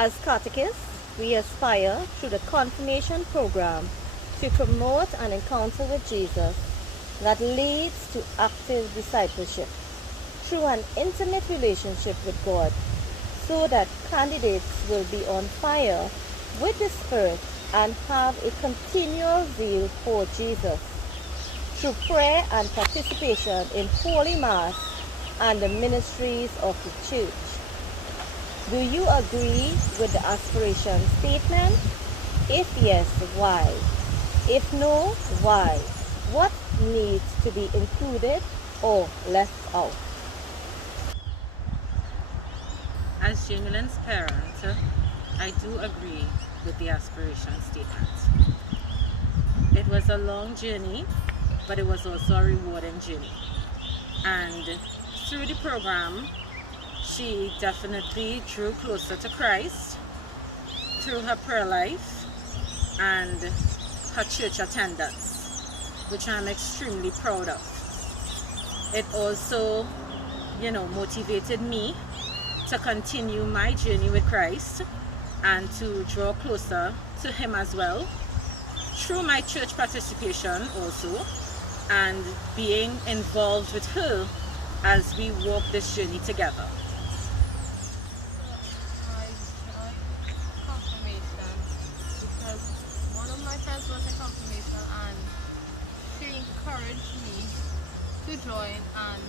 As catechists, we aspire through the confirmation program to promote an encounter with Jesus that leads to active discipleship through an intimate relationship with God, so that candidates will be on fire with the Spirit and have a continual zeal for Jesus through prayer and participation in Holy Mass and the ministries of the Church. Do you agree with the aspiration statement? If yes, why? If no, why? What needs to be included or left out? As Jamie Lynn's parent, I do agree with the aspiration statement. It was a long journey, but it was also a rewarding journey. And through the program, she definitely drew closer to Christ through her prayer life and her church attendance, which I'm extremely proud of. It also, motivated me to continue my journey with Christ and to draw closer to Him as well through my church participation also, and being involved with her as we walk this journey together. I joined confirmation because one of my friends was in confirmation and she encouraged me to join, and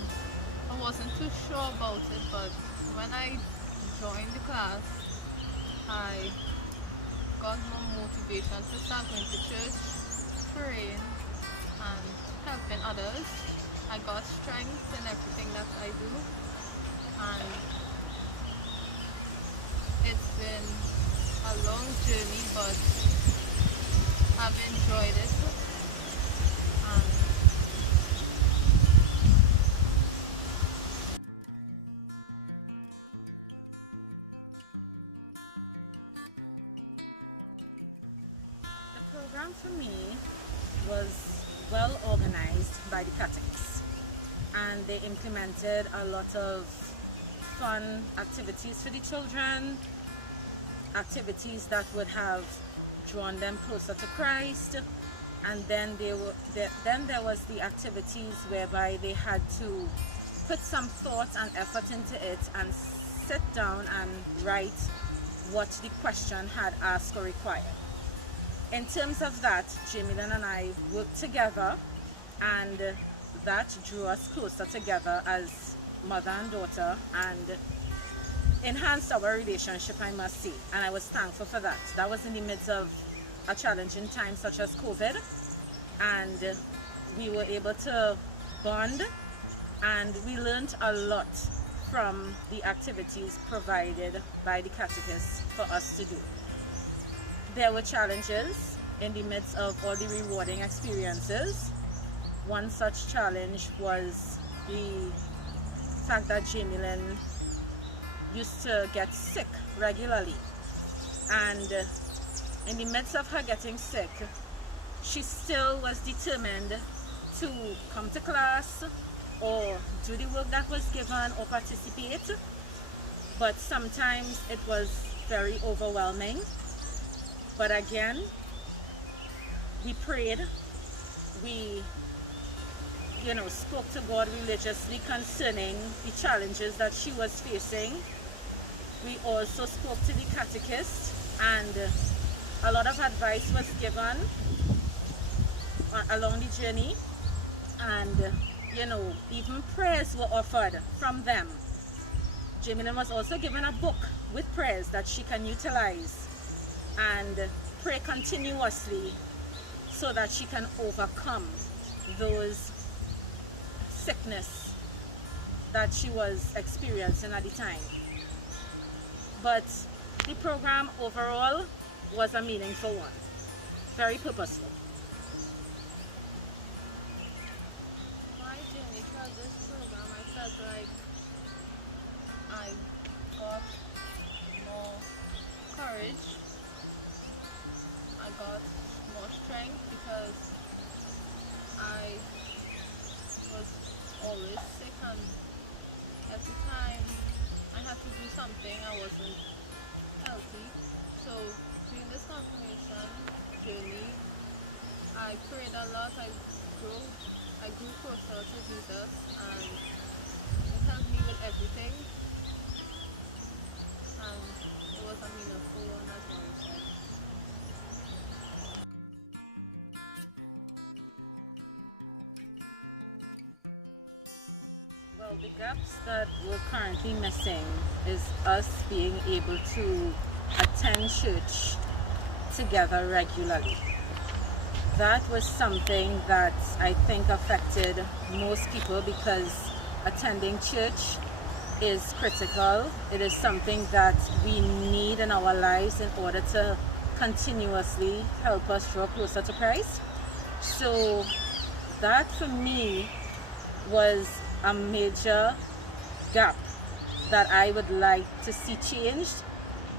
I wasn't too sure about it, but when I joined the class I got more motivation to start going to church, praying and helping others. I got strength in everything that I do, and it's been a long journey, but I've enjoyed it. And The program for me was well organized by the catechists, and they implemented a lot of fun activities for the children, activities that would have drawn them closer to Christ. And then there was the activities whereby they had to put some thought and effort into it and sit down and write what the question had asked or required. In terms of that, Jamie Lynn and I worked together, and that drew us closer together as mother and daughter and enhanced our relationship, I must say, and I was thankful for that. That was in the midst of a challenging time such as COVID, and we were able to bond, and we learned a lot from the activities provided by the catechists for us to do. There were challenges in the midst of all the rewarding experiences. One such challenge was the fact that Jamie Lynn used to get sick regularly, and in the midst of her getting sick, she still was determined to come to class or do the work that was given or participate, but sometimes it was very overwhelming. But again, we prayed, we spoke to God religiously concerning the challenges that she was facing. We also spoke to the catechist, and a lot of advice was given along the journey, and even prayers were offered from them. Jamie Lynn was also given a book with prayers that she can utilize and pray continuously so that she can overcome those sickness that she was experiencing at the time. But the program overall was a meaningful one, very purposeful. my journey throughout this program, I felt like I got more courage, I got more strength, because I was always sick, and every time I had to do something I wasn't healthy. So during this confirmation journey, I prayed a lot. I grew closer to Jesus, and it helped me with everything. And it was a meaningful one as well. Well, the gaps that we're currently missing is us being able to attend church together regularly. That was something that I think affected most people because attending church is critical. It is something that we need in our lives in order to continuously help us draw closer to Christ. So that for me was a major gap that I would like to see changed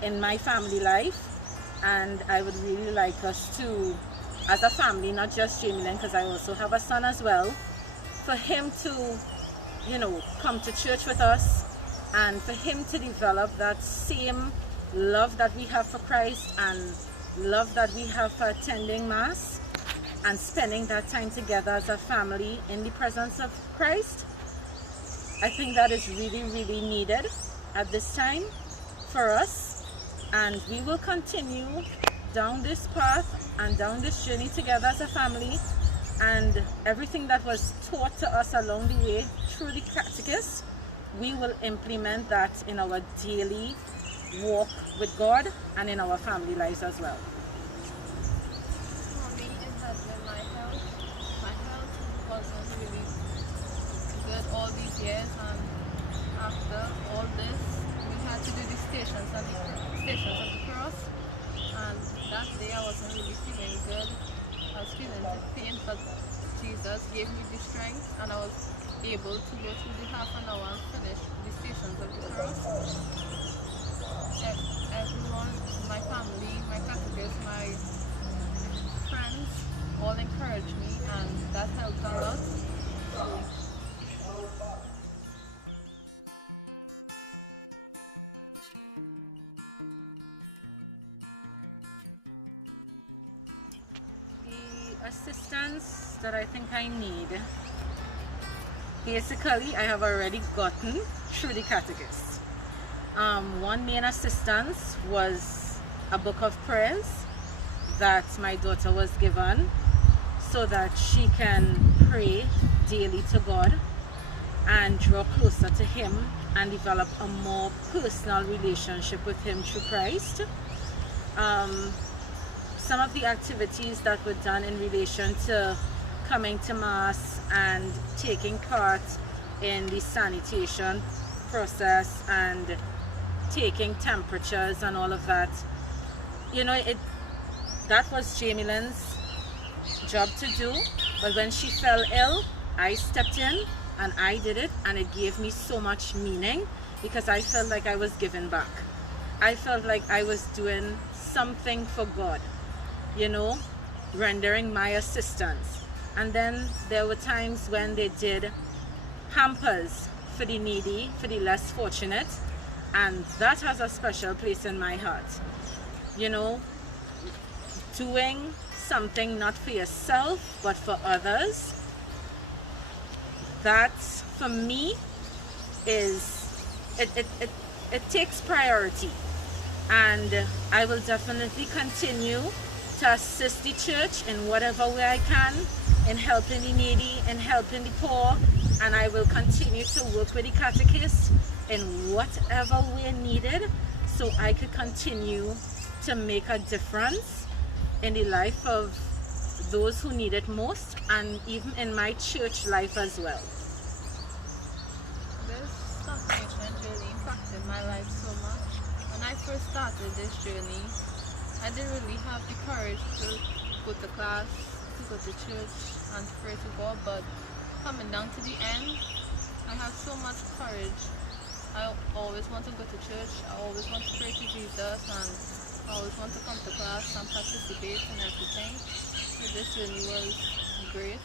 in my family life, and I would really like us to, as a family, not just Jamie Lynn, because I also have a son as well, for him to, come to church with us, and for him to develop that same love that we have for Christ and love that we have for attending Mass and spending that time together as a family in the presence of Christ. I think that is really, really needed at this time for us, and we will continue down this path and down this journey together as a family, and everything that was taught to us along the way through the catechist, we will implement that in our daily walk with God and in our family lives as well. For me, it has been my health. My health wasn't really good all these years, and after all this, we had to do the stations of the cross, and that day I wasn't really feeling good. I was feeling the pain, but Jesus gave me the strength, and I was able to go through the half an hour and finish the stations of the cross. Everyone, my family, my catechist, my friends all encouraged me, and that helped a lot. The assistance that I think I need, basically I have already gotten through the catechist. One main assistance was a book of prayers that my daughter was given so that she can pray daily to God and draw closer to Him and develop a more personal relationship with Him through Christ. Some of the activities that were done in relation to coming to Mass and taking part in the sanitation process and taking temperatures and all of that, that was Jamie Lynn's job to do, but when she fell ill, I stepped in and I did it, and it gave me so much meaning because I felt like I was giving back. I felt like I was doing something for God, rendering my assistance. And then there were times when they did hampers for the needy, for the less fortunate, and that has a special place in my heart. Doing something not for yourself but for others, that for me is it takes priority, and I will definitely continue to assist the church in whatever way I can, in helping the needy, in helping the poor, and I will continue to work with the catechist in whatever way needed so I could continue to make a difference in the life of those who need it most, and even in my church life as well. This confirmation really impacted my life so much. When I first started this journey, I didn't really have the courage to go to class, to go to church and pray to God, but coming down to the end, I have so much courage. I always want to go to church, I always want to pray to Jesus, and I always want to come to class and participate in everything. So this journey was great.